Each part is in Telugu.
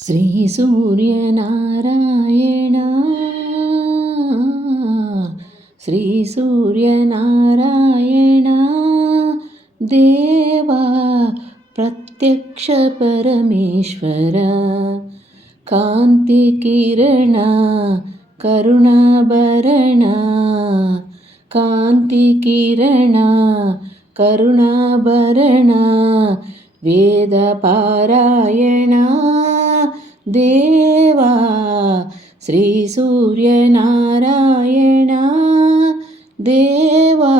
శ్రీ సూర్యనారాయణ శ్రీ సూర్యనారాయణ దేవా ప్రత్యక్ష పరమేశ్వర కాంతి కిరణ కరుణాభరణ కాంతి కిరణ కరుణాభరణ వేద పారాయణ దేవా శ్రీ సూర్యనారాయణ దేవా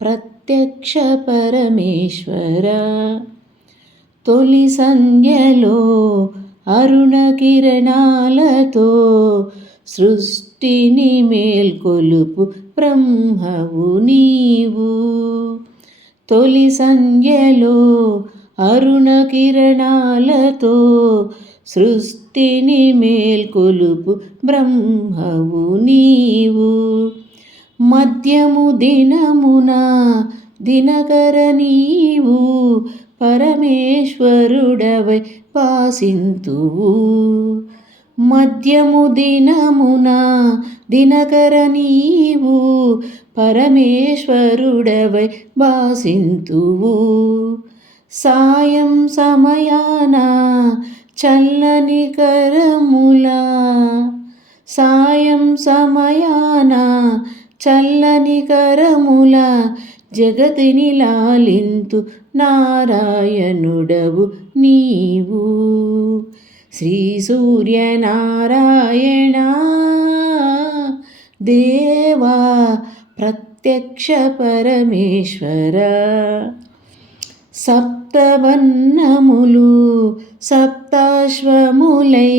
ప్రత్యక్ష పరమేశ్వర తొలి సంధ్యలో అరుణ కిరణాలతో సృష్టిని మేల్కొలుపు బ్రహ్మవు నీవు తొలి సంధ్యలో అరుణ కిరణాలతో సృష్టిని మేల్కొలుపు బ్రహ్మవు నీవు మధ్యము దినమున దినకర నీవు పరమేశ్వరుడవై వాసింతువు మధ్యము దినమున దినకర నీవు పరమేశ్వరుడవై వాసింతువు సాయం సమయాన చల్లని కరముల సాయం సమయాన చల్లని కరముల జగతిని లాలింతు నారాయణుడవు నీవు శ్రీ సూర్యనారాయణ దేవా ప్రత్యక్ష పరమేశ్వర సప్తవర్ణములు సప్తాశ్వములై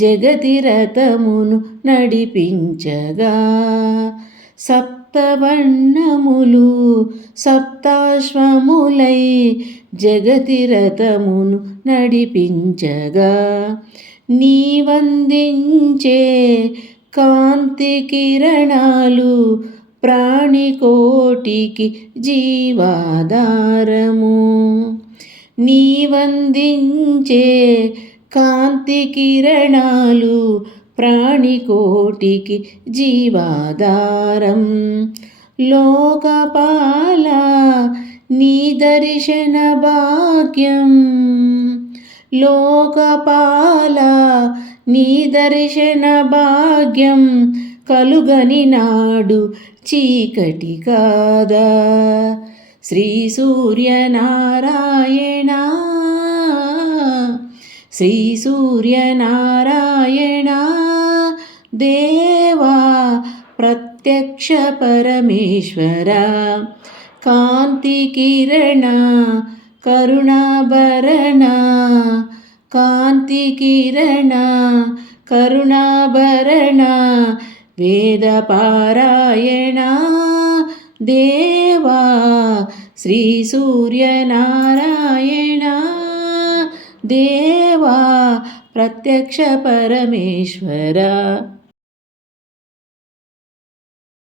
జగతి రథమును నడిపించగా సప్తవర్ణములు సప్తాశ్వములై జగతి రథమును నడిపించగా నీవందించే కాంతి కిరణాలు ప్రాణికోటికి జీవాధారము నీవందించే కాంతి కిరణాలు ప్రాణికోటికి జీవాధారం లోకపాల నీ దర్శన భాగ్యం లోకపాల నీ దర్శన భాగ్యం కలుగని నాడు చీకటి కాదా శ్రీ సూర్యనారాయణ శ్రీ సూర్యనారాయణ దేవా ప్రత్యక్ష పరమేశ్వర కాంతి కిరణ కరుణాభరణ కాంతి కిరణ కరుణాభరణ వేద పారాయణ దేవా శ్రీ సూర్యనారాయణ దేవా ప్రత్యక్ష పరమేశ్వర